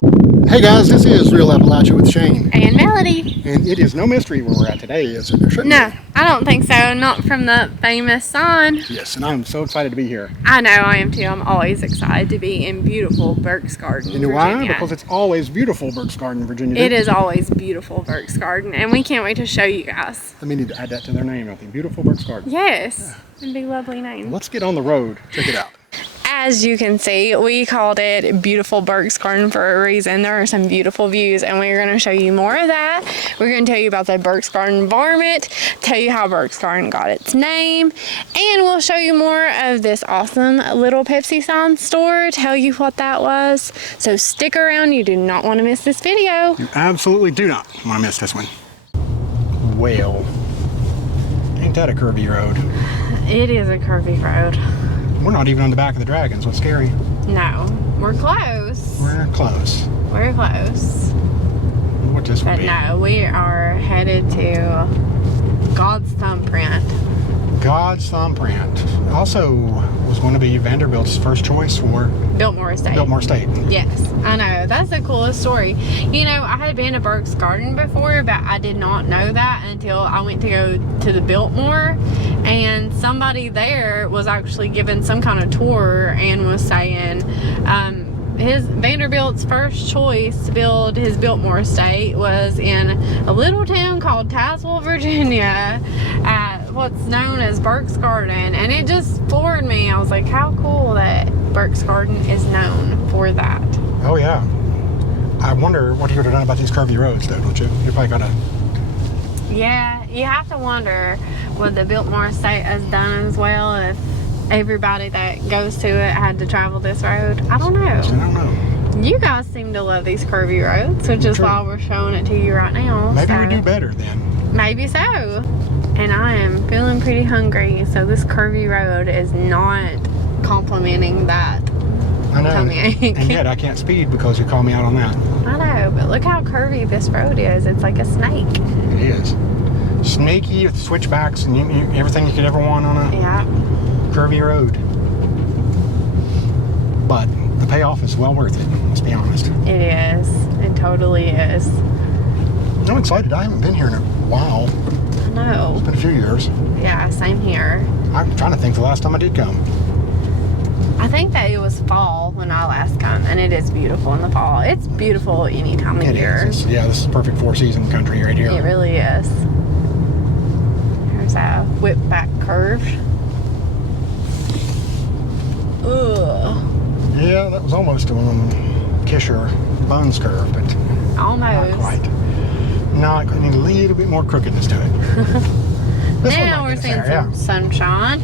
Hey guys, this is Real Appalachia with Shane. And Melody. And it is no mystery where we're at today, is it? No, I don't think so. Not from the famous sign. Yes, and I'm so excited to be here. I know, I am too. I'm always excited to be in beautiful Burke's Garden, You know Virginia. why? Because it's always beautiful, Burke's Garden, Virginia. It is always beautiful Burke's Garden, and we can't wait to show you guys. Let me need to add that to their name, I think. Beautiful Burke's Garden. Yes, it'd be a lovely name. Let's get on the road. Check it out. As you can see, we called it Beautiful Burke's Garden for a reason. There are some beautiful views, and we're going to show you more of that. We're going to tell you about the Burke's Garden varmint, tell you how Burke's Garden got its name, and we'll show you more of this awesome little Pepsi sign store, tell you what that was. So stick around, you do not want to miss this video. You absolutely do not want to miss this one. Well, ain't that a curvy road? It is a curvy road. We're not even on the back of the Dragons. What's scary? No, we're close. We're close. We're close. What this would But be? no, we are headed to God's Thumbprint. God's Thumbprint. Also was going to be Vanderbilt's first choice for Biltmore Estate. Biltmore State. Yes, I know. That's the coolest story. You know, I had been to Burke's Garden before, but I did not know that until I went to go to the Biltmore, and somebody there was actually given some kind of tour and was saying his Vanderbilt's first choice to build his Biltmore Estate was in a little town called Tazewell, Virginia, at what's known as Burke's Garden, and it just floored me. I was like, how cool that Burke's Garden is known for that. Oh yeah. I wonder what he would have done about these curvy roads, though, don't you? You're probably gonna. Yeah, you have to wonder what the Biltmore Estate has done as well if everybody that goes to it had to travel this road. I don't know. I don't know. You guys seem to love these curvy roads, which is True. why we're showing it to you right now. Maybe so. we do better then. Maybe so. And I am feeling pretty hungry, so this curvy road is not complimenting that. I know. Tummy ache. And yet I can't speed because you call me out on that. I know, but look how curvy this road is. It's like a snake. It is. Snaky with switchbacks and everything you could ever want on a Yeah. curvy road. But the payoff is well worth it, let's be honest. It is. It totally is. I'm excited. I haven't been here in a while. I know. It's been a few years. Yeah, same here. I'm trying to think the last time I did come. I think that it was fall when I last come, and it is beautiful in the fall. It's beautiful any time of It year. is. Yeah, this is perfect four-season country right here. It really is. There's a whip back curve. Ugh. Yeah, that was almost a Kisher Buns curve, but Almost. not quite. No, I need a little bit more crookedness to it. This one Now might we're get us seeing there, some sunshine.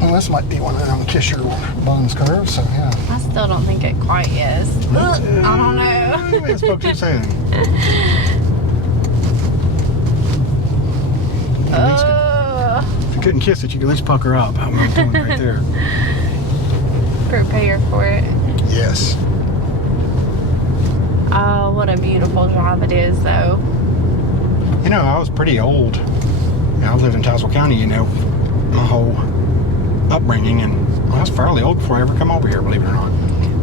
Well, this might be one of them Kisher Buns curves, so yeah. I still don't think it quite is. Ugh, I don't know. I spoke too soon. If you couldn't kiss it, you could at least pucker up. I'm doing right there. Prepare for it. Yes. Oh, what a beautiful drive it is, though. You know, I was pretty old. I've lived in Tazewell County, you know, my whole upbringing, and I was fairly old before I ever come over here, believe it or not.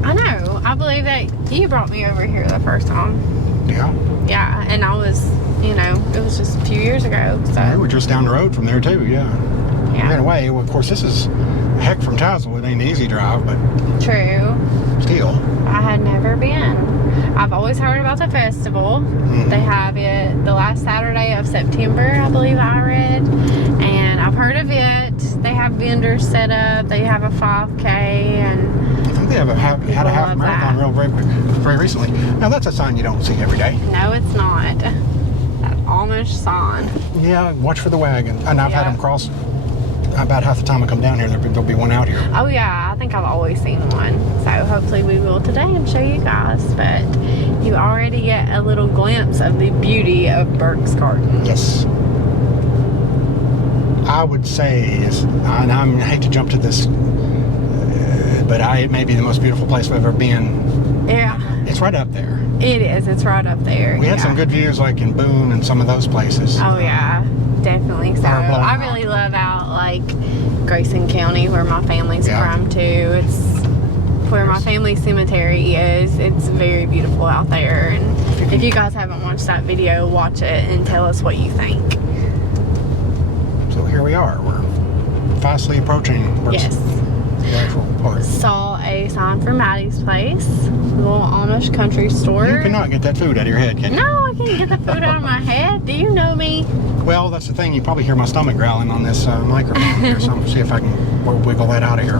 I know. I believe that you brought me over here the first time. Yeah. Yeah, and I was, you know, it was just a few years ago, so. We were just down the road from there, too, yeah. Yeah. In a way, well, of course, this is a heck from Tazewell. It ain't an easy drive, but True. still. I had never been. I've always heard about the festival. Mm-hmm. They have it the last Saturday of September, I believe I read. And I've heard of it. They have vendors set up. They have a 5K, and I think they have had a half love marathon very recently. Now, that's a sign you don't see every day. no, it's not. That Amish sign. Yeah, watch for the wagon. And I've had Yeah. them cross about half the time I come down here. There'll be one out here. Oh yeah, I think I've always seen one. So hopefully we will today and show you guys. But you already get a little glimpse of the beauty of Burke's Garden. Yes. I would say, and I hate to jump to this, but it may be the most beautiful place I've ever been. Yeah, It's right up there. it is. It's right up there. We had some good views like in Boone and some of those places. Oh yeah, definitely so. Are blown I out. really love out like Grayson County where my family's Yeah. from too. It's where my family cemetery is. It's very beautiful out there, and if you guys haven't watched that video, watch it and tell us what you think. So here we are. We're fastly approaching Burke's, Yes. the actual park. Saw a sign for Maddie's Place, a little Amish country store. You cannot get that food out of your head, can you? No, I can't get the food out of my head. Do you know me? Well, that's the thing. You probably hear my stomach growling on this microphone here, so I'm gonna see if I can wiggle that out of here.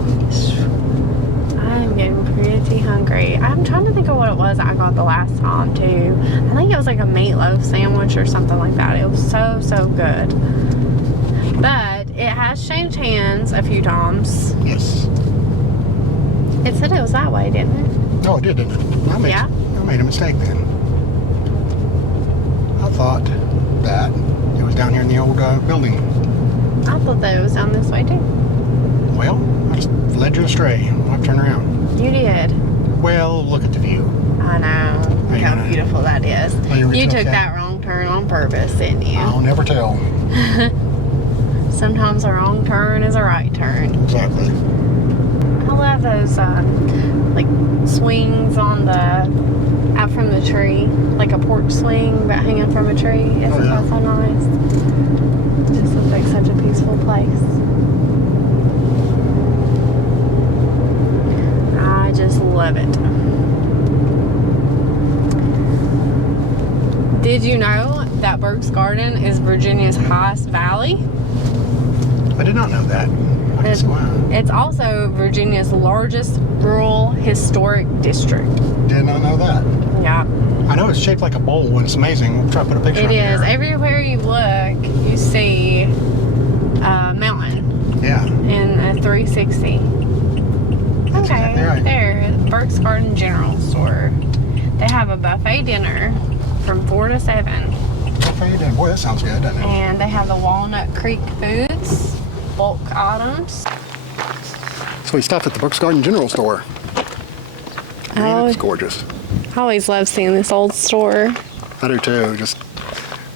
I'm getting pretty hungry. I'm trying to think of what it was I got the last time too. I think it was like a meatloaf sandwich or something like that. It was so good. But it has changed hands a few times. Yes. It said it was that way, didn't it? Oh, it did, didn't it? I made a mistake then. I thought that it was down here in the old building. I thought that it was down this way too. Well, I just led you astray. I'll turn around. You did. Well, look at the view. I know. Look how beautiful that is. You took okay? that wrong turn on purpose, didn't you? I'll never tell. Sometimes a wrong turn is a right turn. Exactly. I love those like swings on the out from the tree, like a porch swing but hanging from a tree. Isn't that so nice? It just looks like such a peaceful place. I just love it. Did you know that Burke's Garden is Virginia's highest valley? I did not know that. It's also Virginia's largest rural historic district. Did not know that. Yeah. I know it's shaped like a bowl and it's amazing. We'll try to put a picture It up is. there. Everywhere you look, you see a mountain Yeah. in a 360. That's Okay, exactly right. there, Burke's Garden General Store. They have a buffet dinner from 4 to 7. Buffet dinner. Boy, that sounds good, doesn't it? And they have the Walnut Creek Foods, bulk items. So we stopped at the Burke's Garden General Store. It's gorgeous. I always love seeing this old store. I do too. Just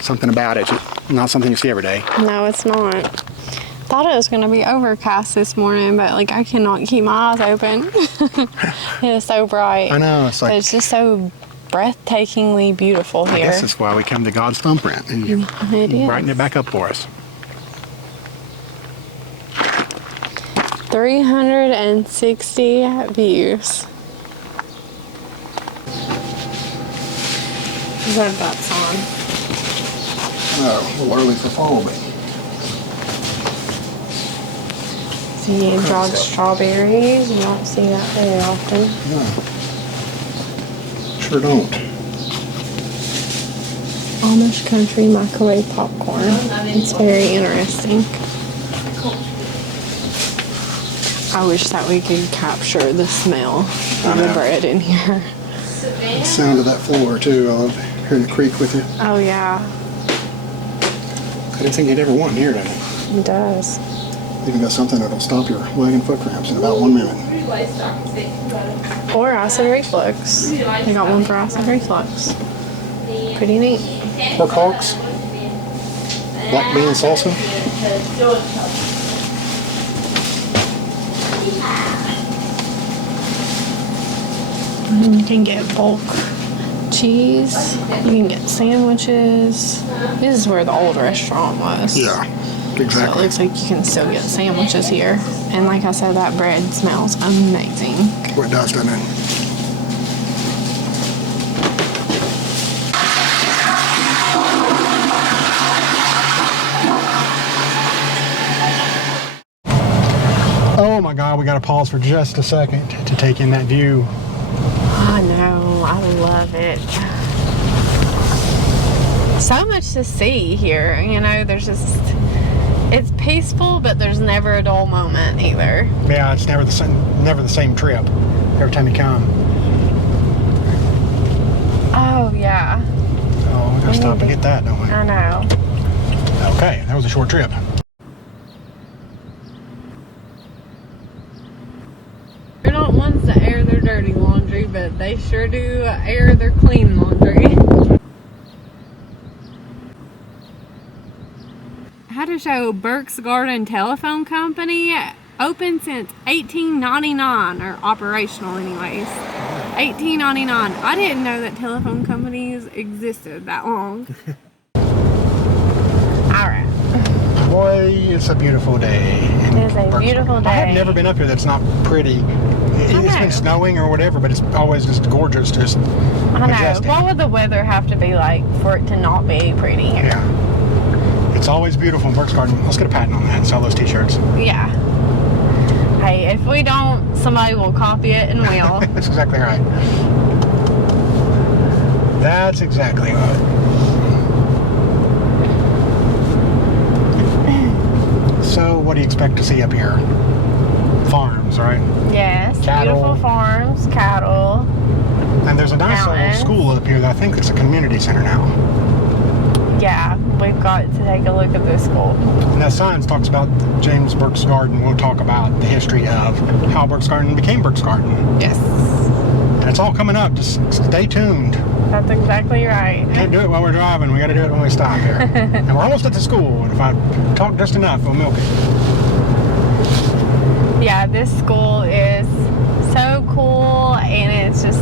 something about it. Just not something you see every day. No, it's not. Thought it was going to be overcast this morning, but like I cannot keep my eyes open. It is so bright. I know. It's like, It's just so breathtakingly beautiful here. I guess that's why we come to God's Thumbprint. And you It is. brighten it back up for us. 360 views. Love that song. Oh, a little early for fall, but See dried strawberries. You don't see that very often. no. Sure don't. Amish country microwave popcorn. It's very interesting. I wish that we could capture the smell of the bread in here. The sound of that floor too. I love hearing the creak with you. Oh yeah, I didn't think you'd ever want here, doesn't it? it does. Even got something that'll stop your leg and foot cramps in about 1 minute. Or acid reflux. They got one for acid reflux. Pretty neat. Pork hawks, black bean salsa. You can get bulk cheese. You can get sandwiches. This is where the old restaurant was. Yeah, So it exactly. looks like you can still get sandwiches here. And like I said, that bread smells amazing. What it does, doesn't it? Oh my God, we got to pause for just a second to take in that view. I know, I love it. So much to see here, you know, there's just, it's peaceful, but there's never a dull moment either. Yeah, it's never the same trip every time you come. Oh yeah, Oh, we gotta stop and get that, don't we? I know. Okay, that was a short trip. They're not ones that air their dirty laundry, but they sure do air their clean laundry. I had to show Burke's Garden Telephone Company Open since 1899, or operational anyways. 1899. I didn't know that telephone companies existed that long. Alright. Boy, it's a beautiful day. It is a beautiful day. I have never been up here that's not pretty. It's been snowing or whatever, but it's always just gorgeous, just majestic. What would the weather have to be like for it to not be pretty here? Yeah. It's always beautiful in Burke's Garden. Let's get a patent on that and sell those t-shirts. Yeah. Hey, if we don't, somebody will copy it and will. That's exactly right. That's exactly right. So, what do you expect to see up here? Farms, right? Yes, cattle. Beautiful farms, cattle. And there's a nice old school up here that I think it's a community center now. Yeah, we've got to take a look at this school. And that sign talks about James Burke's Garden. We'll talk about the history of how Burke's Garden became Burke's Garden. Yes. And it's all coming up. Just stay tuned. That's exactly right. Can't do it while we're driving. We got to do it when we stop here. And we're almost at the school. And if I talk just enough, we'll milk it. Yeah, this school is so cool, and it's just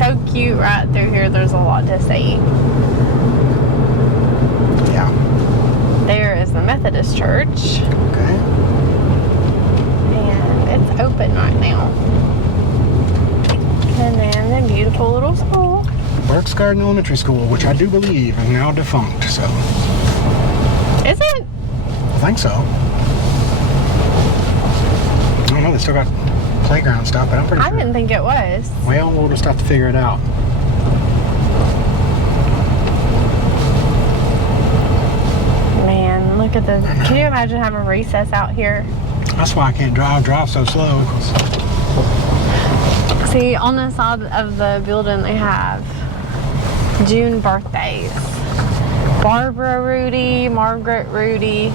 so cute right through here. There's a lot to see. Yeah. There is the Methodist Church. Okay. And it's open right now. And then the beautiful little school. Burke's Garden Elementary School, which I do believe is now defunct, so. Is it? I think so. I don't know, they still got playground stuff, but I'm pretty sure. I didn't think it was. Well, we'll just have to figure it out. Man, look at this. Can you imagine having recess out here? That's why I can't drive so slow. See, on the side of the building they have June birthdays. Barbara Rudy, Margaret Rudy,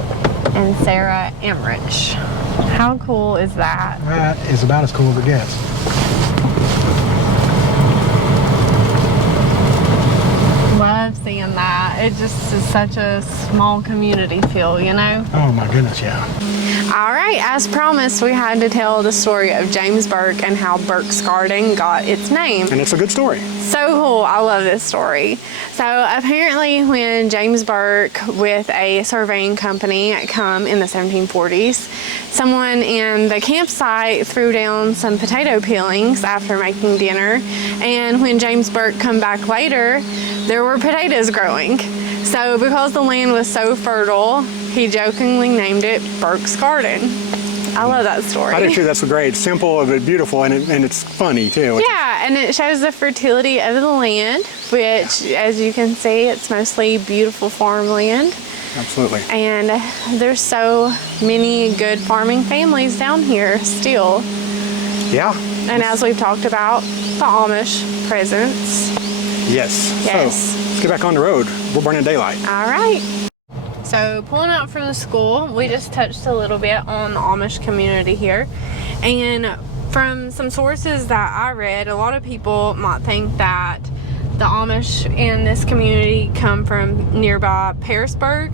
and Sarah Emmerich. How cool is that? That is about as cool as it gets. Love seeing that. It just is such a small community feel, you know? Oh my goodness, yeah. All right, as promised, we had to tell the story of James Burke and how Burke's Garden got its name. And it's a good story. So cool. I love this story. So apparently when James Burke with a surveying company come in the 1740s, someone in the campsite threw down some potato peelings after making dinner, and when James Burke come back later, there were potatoes growing. So because the land was so fertile, he jokingly named it Burke's Garden. I love that story. I do too. That's great. Simple but beautiful, and it's funny too. Yeah, and it shows the fertility of the land, which, as you can see, it's mostly beautiful farmland. Absolutely. And there's so many good farming families down here still. Yeah. And as we've talked about, the Amish presence. Yes. Yes. So let's get back on the road. We're burning daylight. All right. So pulling out from the school, we just touched a little bit on the Amish community here. And from some sources that I read, a lot of people might think that the Amish in this community come from nearby Pearisburg,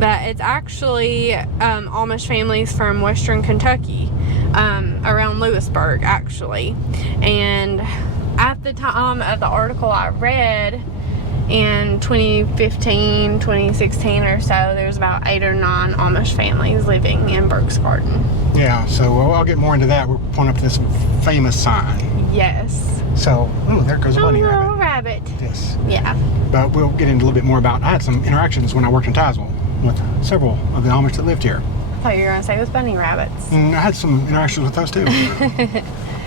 but it's actually Amish families from western Kentucky, around Lewisburg actually. And at the time of the article I read, in 2015, 2016 or so, there's about 8 or 9 Amish families living in Burke's Garden. Yeah, so I'll get more into that. We're pulling up to this famous sign. Yes. So, there goes a bunny little rabbit. rabbit. Yes. Yeah. But we'll get into a little bit more about, I had some interactions when I worked in Tazewell with several of the Amish that lived here. I thought you were going to say it was bunny rabbits. And I had some interactions with those too.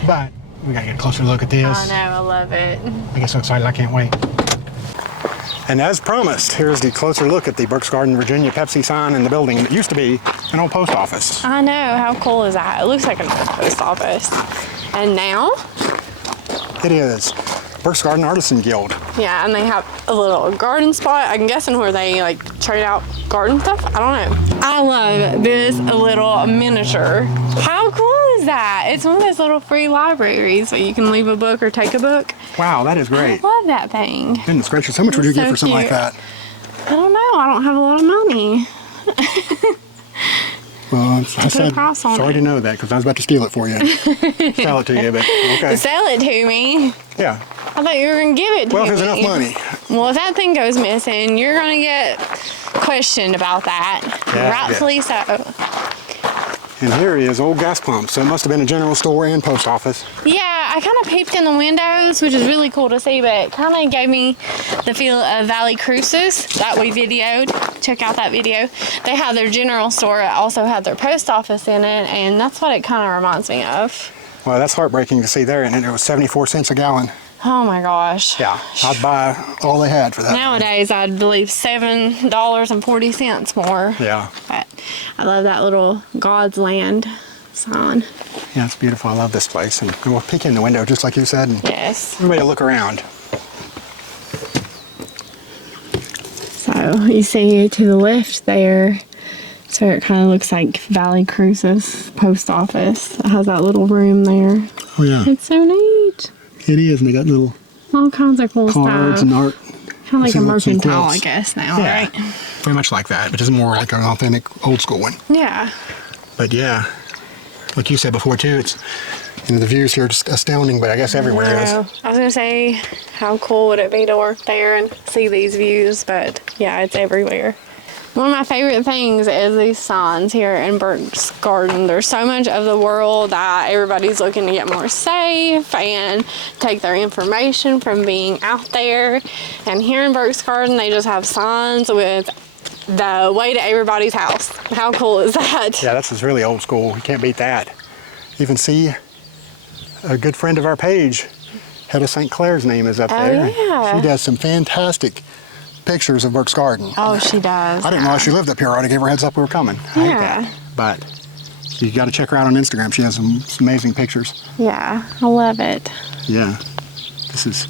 But we got to get a closer look at this. I know, I love it. I get so excited I can't wait. And as promised, here's the closer look at the Burke's Garden, Virginia Pepsi sign in the building that used to be an old post office. I know, how cool is that? It looks like an old post office. And now? It is. Burke's Garden Artisan Guild. Yeah, and they have a little garden spot. I'm guessing where they like trade out garden stuff. I don't know. I love this little miniature. How cool is that? It's one of those little free libraries where you can leave a book or take a book. Wow, that is great. I love that thing. Goodness gracious, how much would you get for something like that? I don't know. I don't have a lot of money. Well, I Put a said, price on sorry it. to know that because I was about to steal it for you. Sell it to you, but okay. Sell it to me. Yeah. I thought you were going to give it to me. Well, if there's enough money. Well, if that thing goes missing, you're going to get questioned about that. Yeah, Rightfully so. And here is old gas pump. So it must have been a general store and post office. Yeah, I kind of peeped in the windows, which is really cool to see, but it kind of gave me the feel of Valley Cruises that we videoed. Check out that video. They had their general store. It also had their post office in it, and that's what it kind of reminds me of. Well, that's heartbreaking to see there, and it was 74 cents a gallon. Oh my gosh. Yeah, I'd buy all they had for that. Nowadays, I'd believe $7.40 more. Yeah. But I love that little God's Land sign. Yeah, it's beautiful. I love this place. And we'll peek in the window, just like you said, and Yes. everybody look around. So you see to the left there, so it kind of looks like Valley Cruises post office. It has that little room there. Oh, yeah. It's so neat. It is, and they got little All kinds of cool cards stuff. and art. Kind of like a some mercantile, I quilts. guess, now, Yeah. right? Very much like that, but it's more like an authentic old school one. Yeah. But yeah, like you said before too, it's, you know, the views here are just astounding, but I guess everywhere is. I was going to say, how cool would it be to work there and see these views, but yeah, it's everywhere. One of my favorite things is these signs here in Burke's Garden. There's so much of the world that everybody's looking to get more safe and take their information from being out there. And here in Burke's Garden, they just have signs with the way to everybody's house. How cool is that? Yeah, that's just really old school. You can't beat that. Even see a good friend of our page, Hedda St. Clair's name is up there. Yeah. She does some fantastic pictures of Burke's Garden. Oh, she does. I didn't know she lived up here. I ought to give her a heads up we were coming. I hate Yeah. that. But you got to check her out on Instagram. She has some amazing pictures. Yeah, I love it. Yeah. This is,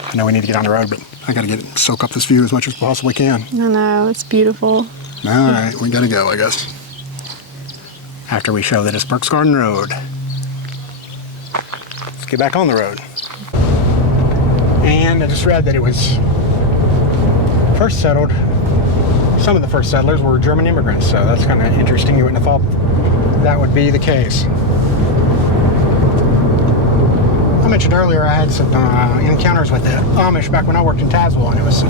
I know we need to get on the road, but I got to soak up this view as much as possibly can. I know, it's beautiful. All right, we got to go, I guess. After we show that it's Burke's Garden Road. Let's get back on the road. And I just read that it was first settled, some of the first settlers were German immigrants, so that's kind of interesting. You wouldn't have thought that would be the case. I mentioned earlier I had some encounters with the Amish back when I worked in Tazewell, and it was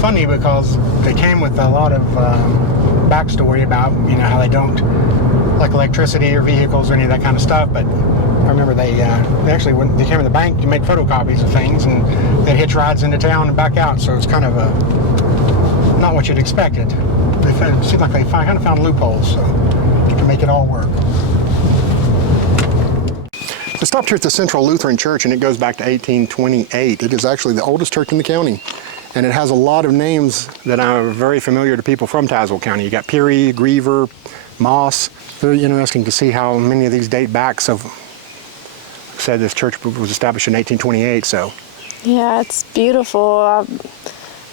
funny because they came with a lot of backstory about, you know, how they don't like electricity or vehicles or any of that kind of stuff, but I remember they actually, when they came to the bank to make photocopies of things, and they'd hitch rides into town and back out, so it's kind of not what you'd expected. It seemed like they kind of found loopholes, so to make it all work. I stopped here at the Central Lutheran Church, and it goes back to 1828. It is actually the oldest church in the county, and it has a lot of names that are very familiar to people from Tazewell County. You got Peary, Griever, Moss. Very interesting to see how many of these date back. So, like I said, this church was established in 1828, so. Yeah, it's beautiful. I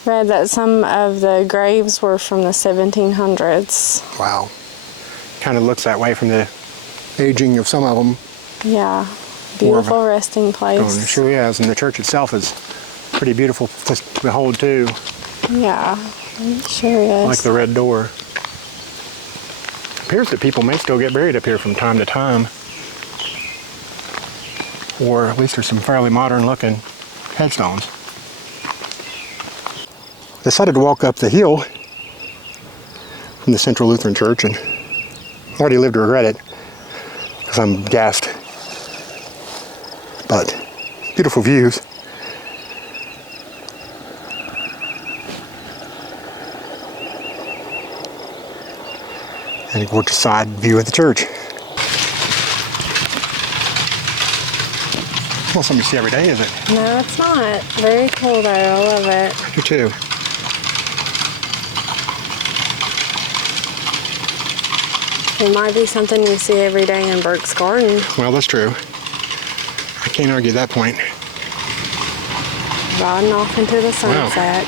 read that some of the graves were from the 1700s. Wow. Kind of looks that way from the aging of some of them. Yeah, beautiful resting place. Oh, it sure is, and the church itself is pretty beautiful to behold too. Yeah, it sure is. I like the red door. Appears that people may still get buried up here from time to time. Or at least there's some fairly modern looking headstones. Decided to walk up the hill from the Central Lutheran Church, and I already lived to regret it because I'm gassed. But beautiful views. And a gorgeous side view of the church. Not something you see every day, is it? No, it's not. Very cool though. I love it. You too. It might be something you see every day in Burke's Garden. Well, that's true. I can't argue that point. Riding off into the sunset.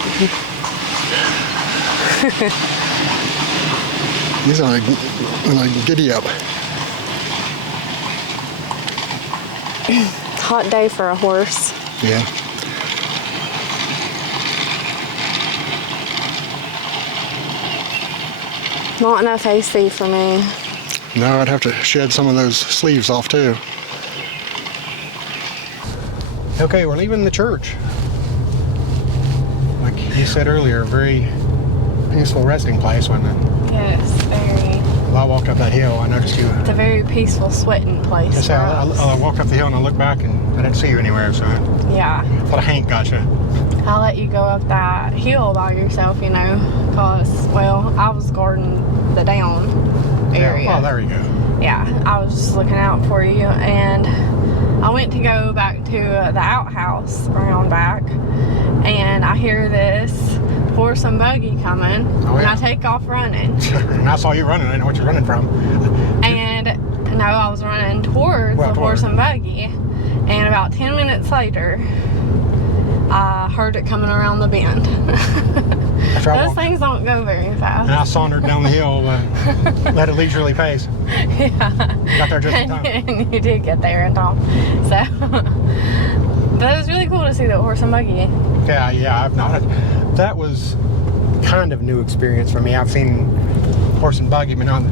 He's on a giddy up. Hot day for a horse. Yeah. Not enough AC for me. No, I'd have to shed some of those sleeves off too. Okay, we're leaving the church. Like you said earlier, a very peaceful resting place, wasn't it? Yes, very. Well, I walked up that hill, I noticed you. It's a very peaceful sweating place. Yes, I walked up the hill and I looked back and I didn't see you anywhere, so I Yeah. thought Hank got you. I'll let you go up that hill by yourself, you know, because, well, I was guarding the down area. Yeah. Oh, there you go. Yeah, I was just looking out for you, and I went to go back to the outhouse around back, and I hear this horse and buggy coming, Oh, and yeah. I take off running. And I saw you running, I didn't know what you're running from. And no, I was running towards the horse and buggy, and about 10 minutes later, I heard it coming around the bend. Those things don't go very fast. And I sauntered down the hill at a leisurely pace. Yeah. Got there just in time. And you did get there in time. So, but it was really cool to see the horse and buggy. Yeah, I've not. That was kind of a new experience for me. I've seen horse and buggy, but not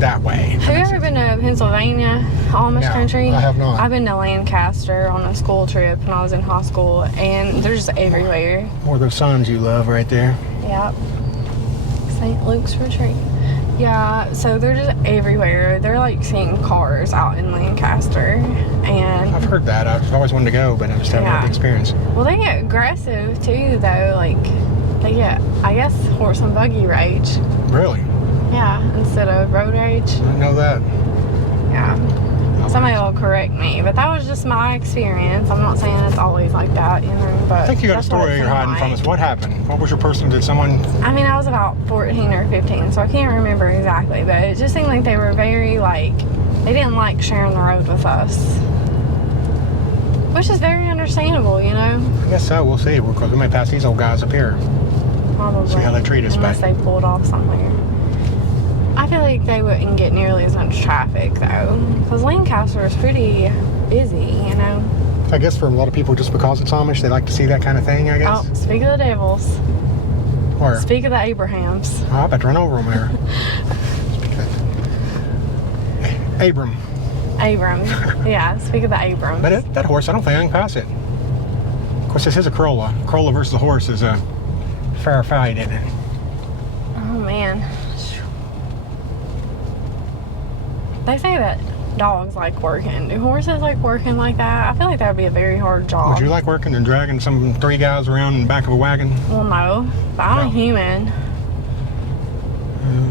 that way. Have you ever been to Pennsylvania, Amish country? I have not. I've been to Lancaster on a school trip when I was in high school, and they're just everywhere. More of those signs you love right there. Yep. St. Luke's Retreat. Yeah, so they're just everywhere. They're like seeing cars out in Lancaster, and I've heard that. I've always wanted to go, but I just haven't had the experience. well, they get aggressive too, though. Like they get, I guess, horse and buggy rage. Really? Yeah, instead of road rage. I didn't know that. Yeah. Somebody will correct me, but that was just my experience. I'm not saying it's always like that, you know. But I think you got a that's what story it you're seemed hiding from like. us. What happened? What was your person? Did someone? I mean, I was about 14 or 15, so I can't remember exactly, but it just seemed like they were very, like, they didn't like sharing the road with us. Which is very understandable, you know? I guess so. We'll see, because we may pass these old guys up here. Probably. See how they treat us unless back. they pulled off somewhere. I feel like they wouldn't get nearly as much traffic, though. Because Lancaster is pretty busy, you know? I guess for a lot of people, just because it's Amish, they like to see that kind of thing, I guess. Oh, speak of the devils. Where? Speak of the Abrahams. Oh, I bet to run over them there. Abram. Abram. Yeah, speak of the Abrams. But that horse, I don't think I can pass it. Of course, this is a Corolla. Corolla versus a horse is a fair fight, isn't it? Oh, man. They say that dogs like working. Do horses like working like that? I feel like that would be a very hard job. Would you like working and dragging some 3 guys around in the back of a wagon? Well, no. But I'm a human.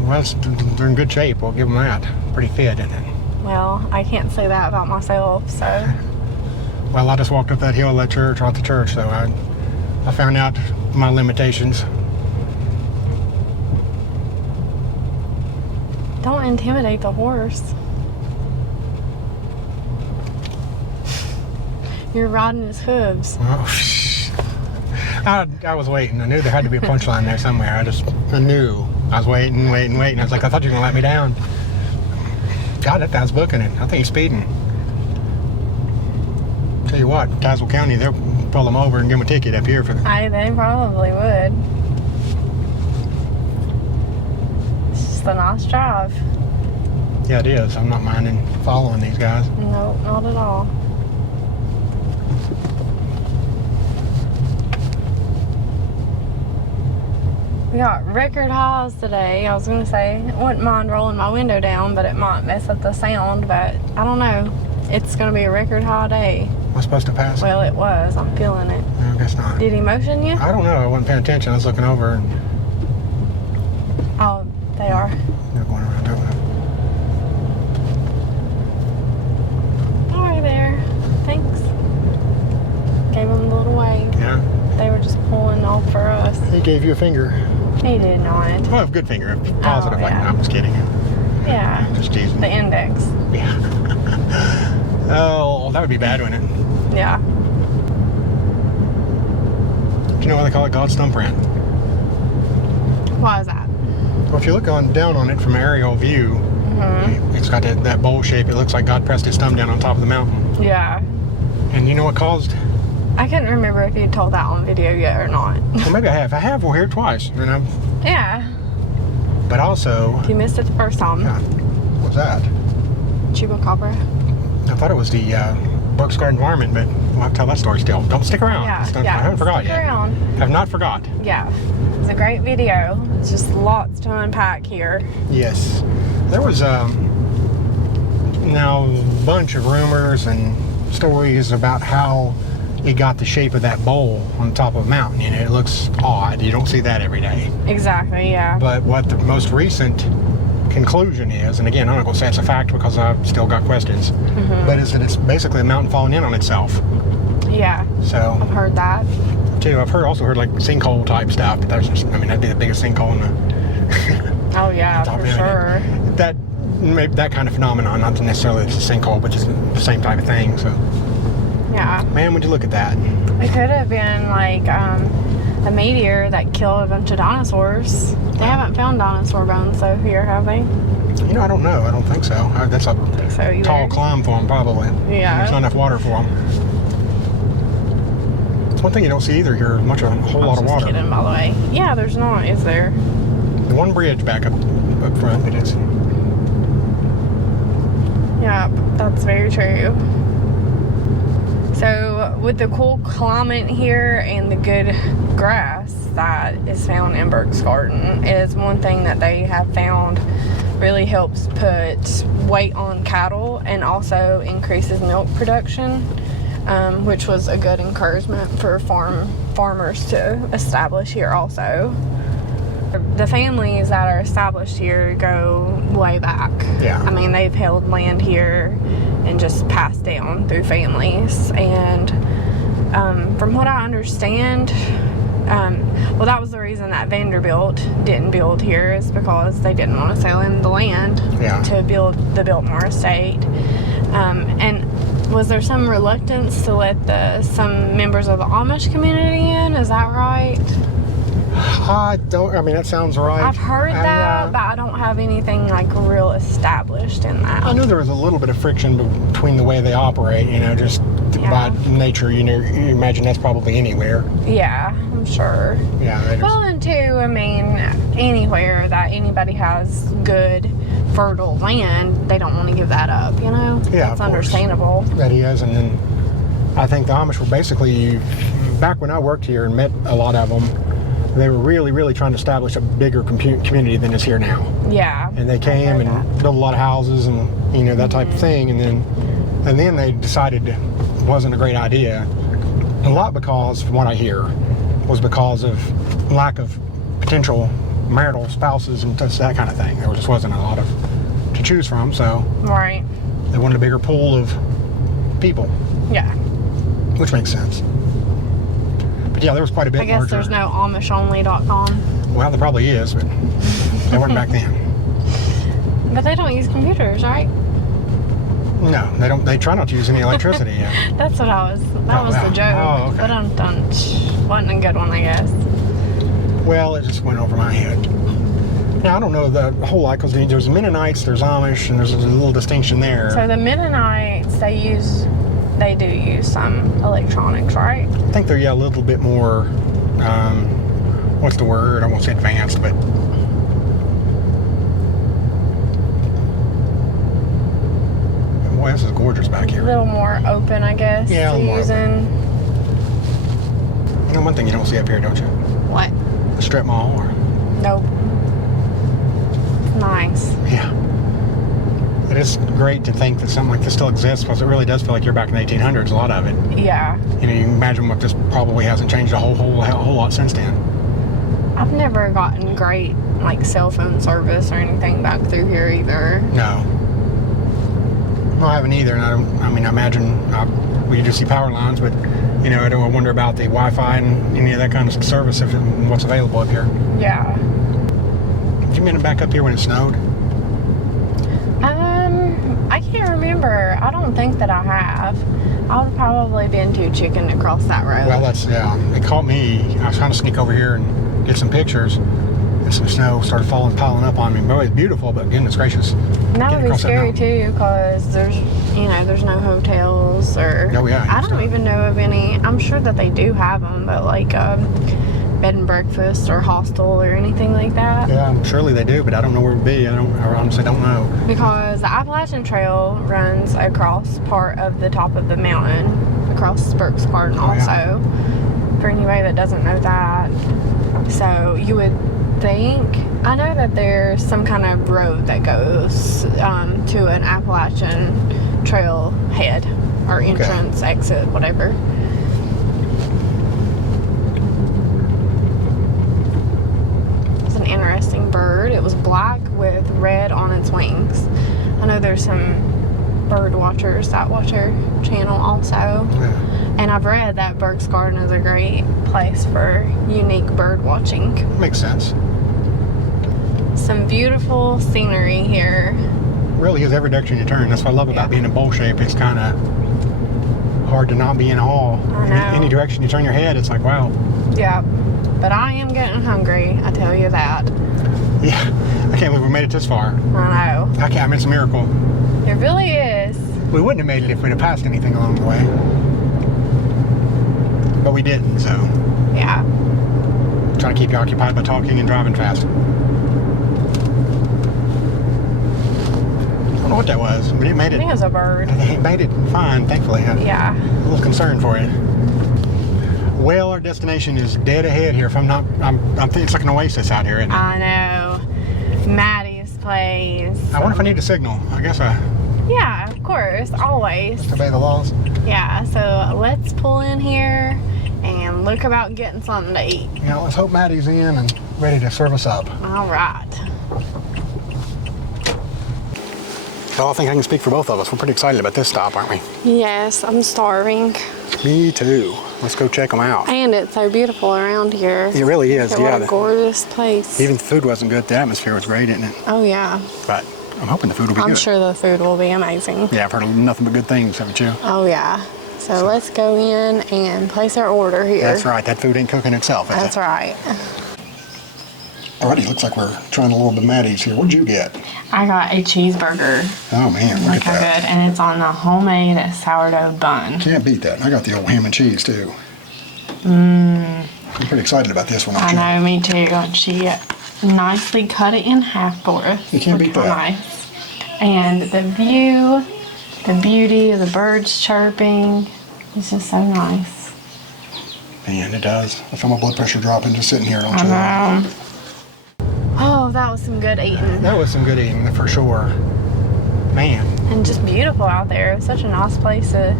Well, they're in good shape. We'll give them that. Pretty fit, isn't it? Well, I can't say that about myself, so. Well, I just walked up that hill at that church, or at the church, so I found out my limitations. Don't intimidate the horse. You're riding his hooves. Well, I was waiting. I knew there had to be a punchline there somewhere. I knew. I was waiting. I was like, I thought you were going to let me down. God, that guy's booking it. I think he's speeding. Tell you what, Tazewell County, they'll pull him over and give him a ticket up here for They probably would. It's just a nice drive. Yeah, it is. I'm not minding following these guys. No, not at all. We got record highs today. I was going to say, I wouldn't mind rolling my window down, but it might mess up the sound. But I don't know. It's going to be a record high day. Am I supposed to pass? Well, it was. I'm feeling it. No, I guess not. Did he motion you? I don't know. I wasn't paying attention. I was looking over and Oh, they are. they're going around doing it. All right, there. Thanks. Gave him a little wave. Yeah. They were just pulling off for us. He gave you a finger. He did not. Well, a good finger. Positive. Oh, Like, yeah. no, I'm just kidding. Yeah. Just teasing. The index. Yeah. Oh, that would be bad, wouldn't it? Yeah. Do you know why they call it God's thumbprint? Why is that? Well, if you look down on it from an aerial view, it's got that bowl shape. It looks like God pressed his thumb down on top of the mountain. Yeah. And you know what caused? I couldn't remember if you told that on video yet or not. Well, maybe I have. I have. We'll hear it twice. You know. Yeah. But also... If you missed it the first time. Yeah. What was that? Chupacabra. I thought it was the Burke's Garden Environment, but we'll have to tell that story still. Don't stick around. Yeah, I haven't forgot yet. Around. Have not forgot. Yeah. It's a great video. It's just lots to unpack here. Yes. There was now a bunch of rumors and stories about how it got the shape of that bowl on the top of a mountain. You know, it looks odd. You don't see that every day. Exactly, yeah. But what the most recent conclusion is, and again, I'm not going to say it's a fact because I've still got questions, but is that it's basically a mountain falling in on itself. Yeah. So I've heard that. Too. I've also heard like sinkhole type stuff, but that's just, I mean, that'd be the biggest sinkhole in the... Oh yeah, for sure. That, maybe that kind of phenomenon, not necessarily it's a sinkhole, but just the same type of thing, so... Yeah. Man, would you look at that. It could have been like a meteor that killed a bunch of dinosaurs. They haven't found dinosaur bones though here, have they? You know, I don't know. I don't think so. That's a tall climb for them, probably. Yeah. There's not enough water for them. It's one thing you don't see either here, a whole lot of water. Kidding, by the way. Yeah, there's not, is there? The one bridge back up front, but it's... Yeah, that's very true. So with the cool climate here and the good grass that is found in Burke's Garden, is one thing that they have found really helps put weight on cattle and also increases milk production, which was a good encouragement for farmers to establish here also. The families that are established here go way back. Yeah. I mean, they've held land here and just passed down through families. And from what I understand, well, that was the reason that Vanderbilt didn't build here, is because they didn't want to sell him the land to build the Biltmore estate. And was there some reluctance to let some members of the Amish community in? Is that right? I mean, that sounds right. I've heard that, but I don't have anything like real established in that. I knew there was a little bit of friction between the way they operate, you know, just by nature, you know, you imagine that's probably anywhere. Yeah, I'm sure. Yeah. Well, and two, I mean, anywhere that anybody has good, fertile land, they don't want to give that up, you know? Yeah, that's understandable. That is, and then I think the Amish were basically, back when I worked here and met a lot of them, they were really, really trying to establish a bigger community than is here now. Yeah. And they came and built a lot of houses and, you know, that type of thing. And then they decided it wasn't a great idea. A lot because, from what I hear, was because of lack of potential marital spouses and just that kind of thing. There just wasn't a lot to choose from, so. Right. They wanted a bigger pool of people. Yeah. Which makes sense. Yeah, there was quite a bit larger. I guess there's no AmishOnly.com. Well, there probably is, but they weren't back then. But they don't use computers, right? No, they don't. They try not to use any electricity. Yeah. That's what I was. That was the joke. Oh, okay. But wasn't a good one, I guess. Well, it just went over my head. Now I don't know the whole lot, because there's Mennonites, there's Amish, and there's a little distinction there. So the Mennonites, they do use some electronics, right? I think they're, a little bit more, what's the word? I won't say advanced, but... Boy, this is gorgeous back here. A little more open, I guess. Yeah, a little more open. You know one thing you don't see up here, don't you? What? The strip mall. Nope. Nice. Yeah. It is great to think that something like this still exists, because it really does feel like you're back in the 1800s, a lot of it. Yeah. You know, you can imagine what this probably hasn't changed a whole lot since then. I've never gotten great, like, cell phone service or anything back through here either. No. No, I haven't either, and I imagine we just see power lines, but, you know, I don't wonder about the Wi-Fi and any of that kind of service, what's available up here. Yeah. Have you been back up here when it snowed? I can't remember. I don't think that I have. I've probably been too chicken to cross that road. Well, it caught me. I was trying to sneak over here and get some pictures, and some snow started piling up on me. Boy, it's beautiful, but goodness gracious. And that would be scary too, because there's no hotels or... Oh, yeah. I don't even know of any. I'm sure that they do have them, but like bed and breakfast or hostel or anything like that? Yeah, surely they do, but I don't know where it would be. I honestly don't know. Because the Appalachian Trail runs across part of the top of the mountain, across Burke's Garden also, for anybody that doesn't know that. So you would think, I know that there's some kind of road that goes to an Appalachian Trail head or entrance, exit, whatever. It's an interesting bird. It was black with red on its wings. I know there's some bird watchers that watch our channel also. Yeah. And I've read that Burke's Garden is a great place for unique bird watching. Makes sense. Some beautiful scenery here. Really is every direction you turn. That's what I love about being in bowl shape. It's kind of hard to not be in awe. I know. Any direction you turn your head, it's like, wow. Yeah. But I am getting hungry, I tell you that. Yeah, I can't believe we made it this far. I know. I mean, it's a miracle. It really is. We wouldn't have made it if we'd have passed anything along the way. But we didn't, so. Yeah. Trying to keep you occupied by talking and driving fast. I don't know what that was, but it made I it. think it was a bird. It made it fine, thankfully. Yeah. A little concerned for you. Well, our destination is dead ahead here. If I'm thinking it's like an oasis out here, isn't it? I know. Maddie's place. I wonder if I need a signal. I guess Yeah, of course. Always. obey the laws. Yeah, so let's pull in here and look about getting something to eat. You know, let's hope Maddie's in and ready to serve us up. All right. Well, I think I can speak for both of us. We're pretty excited about this stop, aren't we? Yes, I'm starving. Me too. Let's go check them out. And it's so beautiful around here. It really is, What yeah. a gorgeous place. Even the food wasn't good. The atmosphere was great, isn't it? Oh, yeah. But I'm hoping the food will be good. I'm sure the food will be amazing. Yeah, I've heard nothing but good things, haven't you? Oh, yeah. So let's go in and place our order here. That's right. That food ain't cooking itself, is That's it? right. Alrighty, looks like we're trying a little bit of Maddie's here. What'd you get? I got a cheeseburger. Oh, man, look Look at how that. good. And it's on the homemade sourdough bun. Can't beat that. I got the old ham and cheese, too. I'm pretty excited about this one, aren't I you? know, me too. She nicely cut it in half for us. You can't beat Look how that. nice. And the view, the beauty of the birds chirping, it's just so nice. Man, it does. I feel my blood pressure dropping just sitting here, don't you? I know. Oh, that was some good eating. That was some good eating, for sure. Man. And just beautiful out there. It was such a nice place to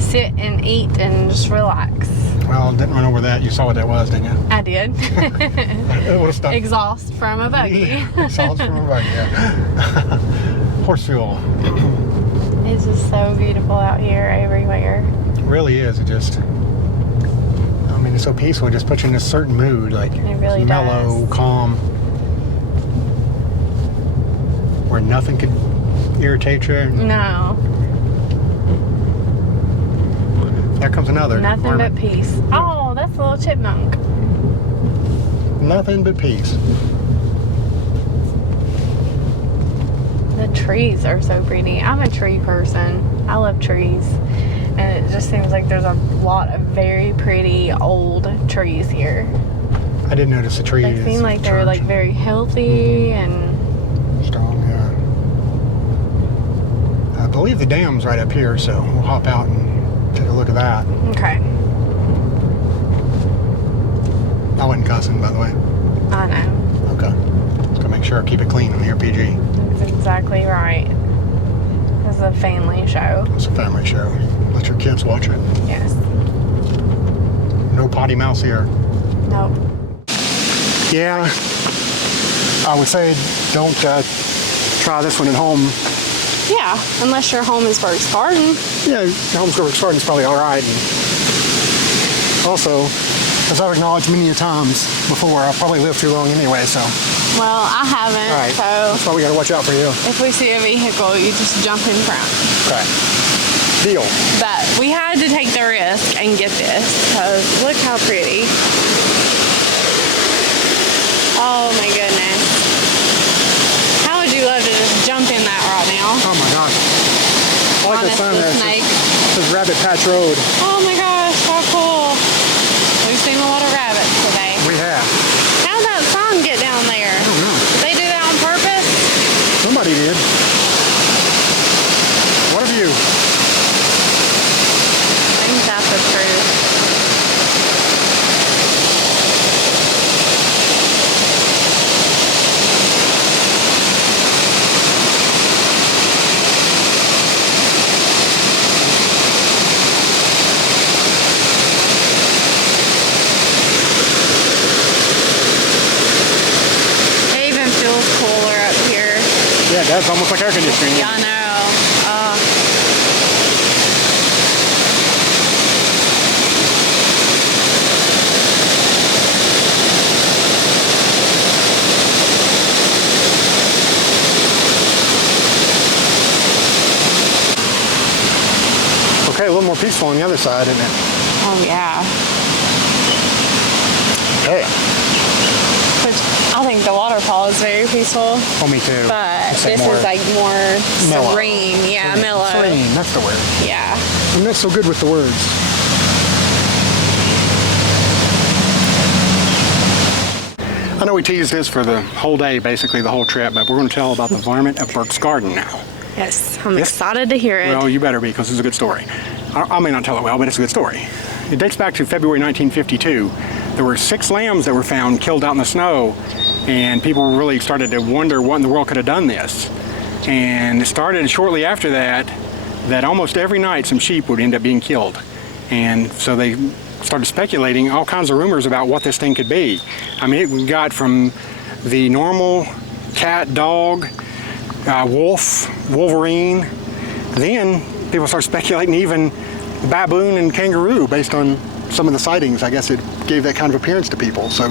sit and eat and just relax. Well, didn't run over that. You saw what that was, didn't you? I did. It would have stuck. Exhaust from a buggy. Exhaust from a buggy, yeah. Horse fuel. It's just so beautiful out here everywhere. It really is. It just, I mean, it's so peaceful. It just puts you in a certain mood, like It really mellow, does. calm, where nothing could irritate you. No, There comes another. nothing Marmot. but peace. Oh, that's a little chipmunk. Nothing but peace. The trees are so pretty. I'm a tree person. I love trees. And it just seems like there's a lot of very pretty old trees here. I did notice the trees. They seem like they're like very healthy and strong. Yeah. I believe the dam's right up here, so we'll hop out and take a look at that. okay. I wasn't cussing, by the way. I know. Okay. Just gotta make sure I keep it clean on the RPG. That's exactly right. This is a family show. It's a family show. Let your kids watch it. Yes. No potty mouse here. Nope. Yeah. I would say don't try this one at home. Yeah, unless your home is Burke's Garden. Yeah, homeschool garden's probably all right. And also, as I've acknowledged many a times before, I've probably lived too long anyway, so. Well, I haven't, All right. so That's why we gotta watch out for you. if we see a vehicle, you just jump in front. Okay. Deal. But we had to take the risk and get this, because look how pretty. Oh my goodness. How would you love to just jump in that right now? Oh my gosh. I like that Honest sign the there. It snake. says Rabbit Patch Road. Oh my gosh, how cool. We've seen a lot of rabbits today. We he did. What a view. I think that's the truth. Yeah, that's almost like air conditioning. Yeah, I know. Okay, a little more peaceful on the other side, isn't it? Oh, yeah. Okay. Which I think the waterfall is very peaceful. Oh, me too. But this is like more mellow. serene. Yeah, mellow. Serene, that's the word. Yeah. I'm not so good with the words. I know we teased this for the whole day, basically the whole trip, but we're going to tell about the varmint of Burke's Garden now. Yes, I'm excited to hear it. Well, you better be, because it's a good story. I may not tell it well, but it's a good story. It dates back to February 1952. There were 6 lambs that were found killed out in the snow, and people really started to wonder what in the world could have done this. And it started shortly after that almost every night some sheep would end up being killed. And so they started speculating all kinds of rumors about what this thing could be. I mean, it got from the normal cat, dog, wolf, wolverine. Then people started speculating even baboon and kangaroo based on some of the sightings. I guess it gave that kind of appearance to people. So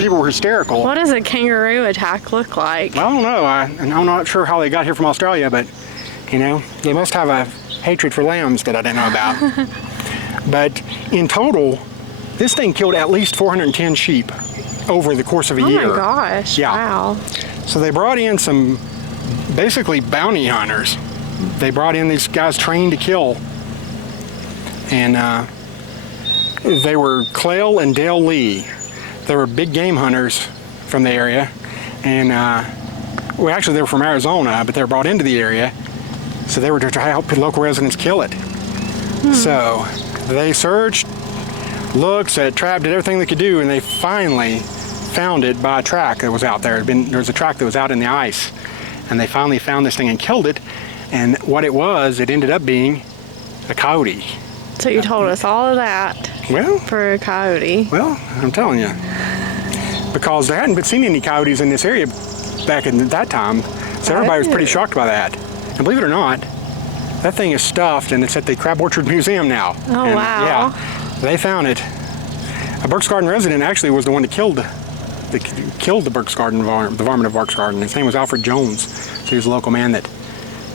people were hysterical. What does a kangaroo attack look like? I don't know. I'm not sure how they got here from Australia, but you know, they must have a hatred for lambs that I didn't know about. But in total, this thing killed at least 410 sheep over the course of a year. Oh my gosh, yeah. Wow. So they brought in some basically bounty hunters. They brought in these guys trained to kill. And they were Clayle and Dale Lee. They were big game hunters from the area. And well, actually they were from Arizona, but they were brought into the area. So they were to try to help local residents kill it. So they searched, looked, set trapped, did everything they could do, and they finally found it by a track that was out there. There was a track that was out in the ice, and they finally found this thing and killed it. And what it was, it ended up being a coyote. So you told us all of that Well, for a coyote. well, I'm telling you, because there hadn't been seen any coyotes in this area back in that time, so everybody was pretty shocked by that. And believe it or not, that thing is stuffed, and it's at the Crab Orchard Museum now. Oh, and, wow. Yeah, they found it. A Burke's Garden resident actually was the one that killed the Burke's Garden, the varmint of Burke's Garden. His name was Alfred Jones. So he was a local man that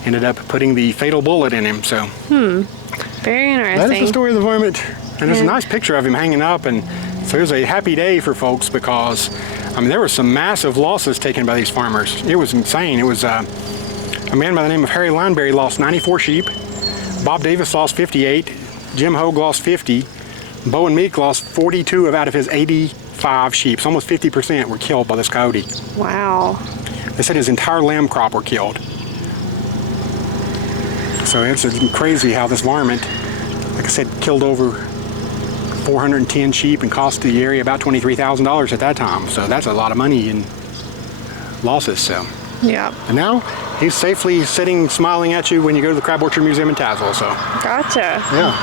ended up putting the fatal bullet in him. So Very interesting. that is the story of the varmint. And there's a nice picture of him hanging up, and so it was a happy day for folks because, I mean, there were some massive losses taken by these farmers. It was insane. It was a man by the name of Harry Lineberry lost 94 sheep. Bob Davis lost 58. Jim Hogue lost 50. Bowen Meek lost 42 out of his 85 sheep. So almost 50% were killed by this coyote. Wow. They said his entire lamb crop were killed. So it's crazy how this varmint, like I said, killed over 410 sheep and cost the area about $23,000 at that time. So that's a lot of money in losses. So. Yep. And now he's safely sitting, smiling at you when you go to the Crab Orchard Museum in Tazewell. So. Gotcha. Yeah.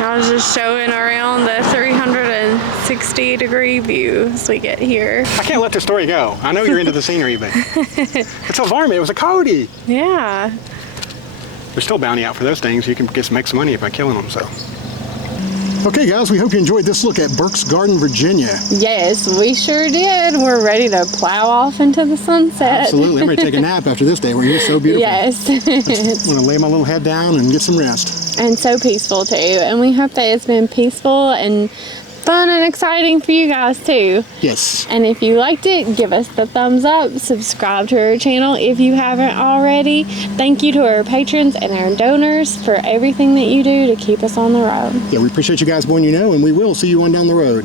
I was just showing around the 360-degree view as we get here. I can't let this story go. I know you're into the scenery, but it's a varmint. It was a coyote. Yeah. There's still bounty out for those things. You can make some money by killing them. So. Okay, guys, we hope you enjoyed this look at Burke's Garden, Virginia. Yes, we sure did. We're ready to plow off into the sunset. Absolutely. I'm ready to take a nap after this day. We're so beautiful. Yes. I'm going to lay my little head down and get some rest. And so peaceful, too. And we hope that it's been peaceful and fun and exciting for you guys, too. Yes. And if you liked it, give us the thumbs up. Subscribe to our channel if you haven't already. Thank you to our patrons and our donors for everything that you do to keep us on the road. Yeah, we appreciate you guys more than you know, and we will see you on down the road.